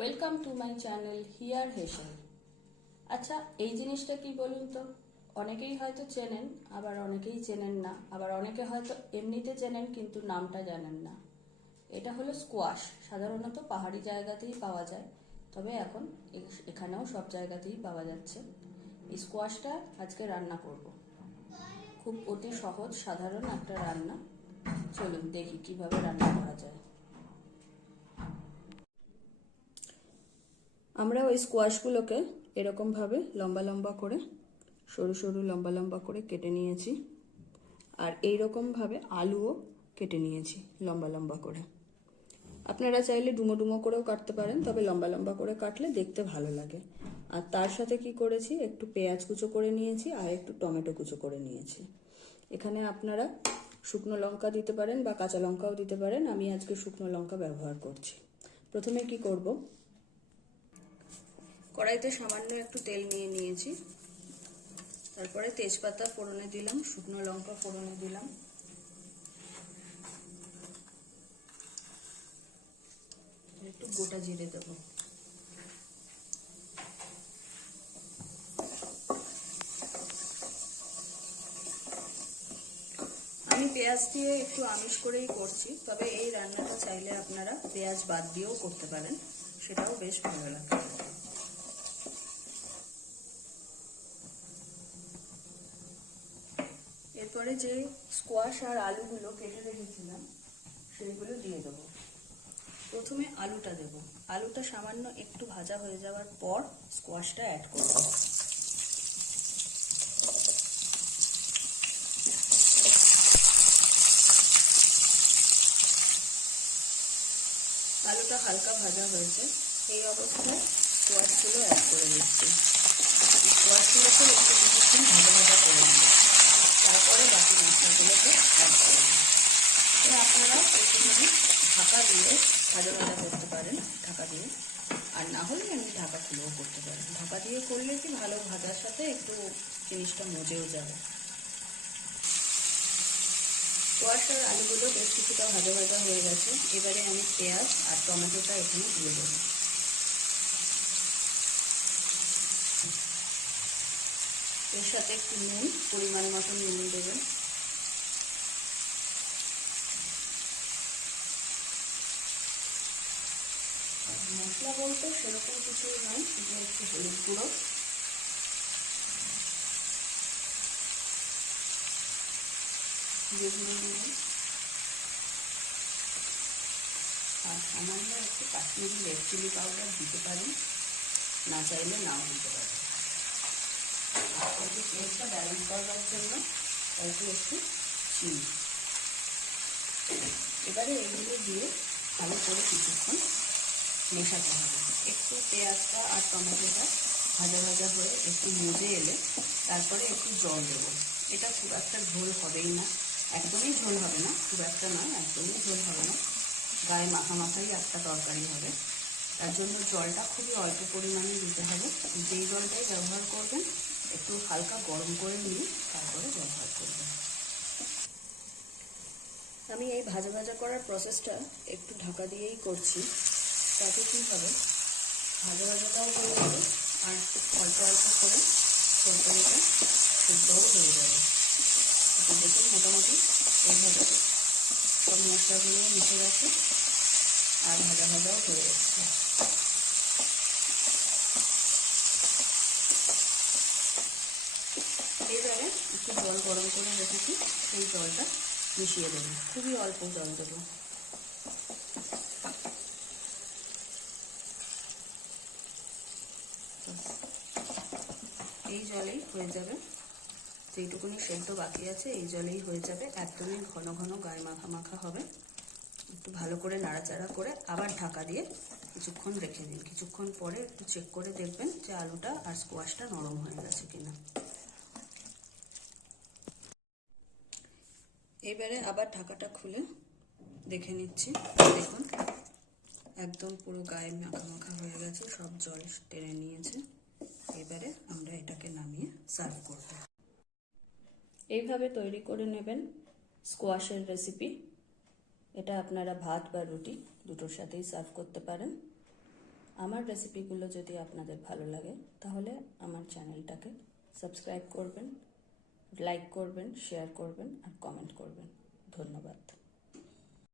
Welcome to my channel here হেসেল আচ্ছা এই জিনিসটা কি বলুন তো? অনেকেই হয়তো চেনেন, আবার অনেকেই চেনেন না। আবার অনেকে হয়তো এমনিতে চেনেন, কিন্তু নামটা জানেন না। এটা হলো স্কোয়াশ সাধারণত পাহাড়ি জায়গাতেই পাওয়া যায়। তবে এখন এখানেও সব জায়গাতেই পাওয়া যাচ্ছে। এই স্কোয়াশটা আজকে রান্না করব। খুব অতি সহজ, সাধারণ একটা রান্না। চলুন দেখি কীভাবে রান্না করা যায়। ওই স্কোয়াশগুলোকে এরকমভাবে লম্বা লম্বা করে, সরু সরু লম্বা লম্বা করে কেটে নিয়েছি। আর এই রকমভাবে আলুও কেটে নিয়েছি লম্বা লম্বা করে। আপনারা চাইলে ডুমো ডুমো করেও কাটতে পারেন, তবে লম্বা লম্বা করে কাটলে দেখতে ভালো লাগে। আর তার সাথে কি করেছি, একটু পেঁয়াজ কুচো করে নিয়েছি আর একটু টমেটো কুচো করে নিয়েছি। এখানে আপনারা শুকনো লঙ্কা দিতে পারেন বা কাঁচা লঙ্কাও দিতে পারেন। আমি আজকে শুকনো লঙ্কা ব্যবহার করছি। প্রথমে কি করব কড়াইতে সামান্য একটু তেল নিয়ে নিয়েছি। তারপরে তেজপাতা ফোড়নে দিলাম, শুকনো লঙ্কা ফোড়নে দিলাম। একটু গোটা জিরে দেব। আমি পেঁয়াজ দিয়ে একটু আমিষ করেই করছি, তবে এই রান্নাটা চাইলে আপনারা পেঁয়াজ বাদ দিয়েও করতে পারেন, সেটাও বেশ ভালো লাগে। এরপরে যে স্কোয়াশ আর আলুগুলো কেটে রেখেছিলাম সেইগুলো দিয়ে দেবো। প্রথমে আলুটা দেব। আলুটা সামান্য একটু ভাজা হয়ে যাওয়ার পর স্কোয়াশটা অ্যাড করব। আলুটা হালকা ভাজা হয়েছে, এই অবস্থায় স্কোয়াশগুলো অ্যাড করে দিচ্ছি স্কোয়াশগুলোকে একটু কিছুক্ষণ ভাজা ভাজা করে নিই তারপরে বাকি মশলাগুলোকে অ্যাড করে দিই এবার আপনারা একটুখানি ঢাকা দিয়ে ভাজা ভাজা করতে পারেন, ঢাকা দিয়ে। আর না হলে এমনি ঢাকা খুলেও করতে পারেন। ঢাকা দিয়ে করলে কি ভালো ভাজার সাথে একটু জিনিসটা মজেও যাবে। কোয়াশার আলুগুলো বেশ কিছুটা ভাজা ভাজা হয়ে গেছে। এবারে আমি পেঁয়াজ আর টমেটোটা এখানে দিয়ে দেবো। এর সাথে একটু নুন, পরিমাণ মতন নুন দেবেন। মশলা বলতে সেরকম কিছুই নয়, শুধু একটু হলুদ গুঁড়ো। আর সামান্য একটু কাশ্মীরি রেড চিলি পাউডার দিতে পারেন না চাইলে নাও দিতে পারেন একটু ব্যালেন্স করবার জন্য অল্প একটু চিনি। এবারে এগুলো দিয়ে ভালো করে কিছুক্ষণ মেশাতে হবে। একটু পেঁয়াজটা আর টমেটোটা ভাজা ভাজা হয়ে একটু মজে এলে তারপরে একটু জল দেবো। এটা খুব একটা ঝোল হবেই না। একদমই ঝোল হবে না, খুব একটা নয় একদমই ঝোল হবে না। গায়ে মাখা মাখাই একটা তরকারি হবে। তার জন্য জলটা খুবই অল্প পরিমাণে দিতে হবে। যেই জলটাই ব্যবহার করবেন, একটু হালকা গরম করে নিয়ে তারপরে ব্যবহার করবেন। আমি এই ভাজা ভাজা করার প্রসেসটা একটু ঢাকা দিয়েই করছি। তাতে কী হবে। ভাজা ভাজাটাও হয়ে যাবে আর অল্প অল্প করে তরকারিটা সেদ্ধও হয়ে যাবে। দেখুন মোটামুটি এইভাবে সব মশলাগুলো মিশে গেছে আর ভাজা ভাজাও হয়ে যাচ্ছে। এবারে একটু জল গরম করে রেখেছি, সেই জলটা মিশিয়ে দেবো। খুবই অল্প জল দেবো। এই জলেই হয়ে যাবে। যেইটুকুনি সেদ্ধ বাকি আছে, এই জলেই হয়ে যাবে। একদমই ঘন ঘন গায়ে মাখা মাখা হবে। একটু ভালো করে নাড়াচাড়া করে আবার ঢাকা দিয়ে কিছুক্ষণ রেখে দিন। কিছুক্ষণ পরে একটু চেক করে দেখবেন যে আলুটা আর স্কোয়াশটা নরম হয়ে গেছে কিনা। এবারে আবার ঢাকাটা খুলে দেখে নিচ্ছি। দেখুন, একদম পুরো গায়ে মাখা মাখা হয়ে গেছে, সব জল টেনে নিয়েছে। এবারে আমরা এটাকে নামিয়ে সার্ভ করব। এইভাবে তৈরি করে নেবেন স্কোয়াশের রেসিপি এটা আপনারা ভাত বা রুটি দুটোর সাথেই সার্ভ করতে পারেন। আমার রেসিপিগুলো যদি আপনাদের ভালো লাগে, তাহলে আমার চ্যানেলটাকে সাবস্ক্রাইব করবেন লাইক করবেন শেয়ার করবেন আর কমেন্ট করবেন। ধন্যবাদ।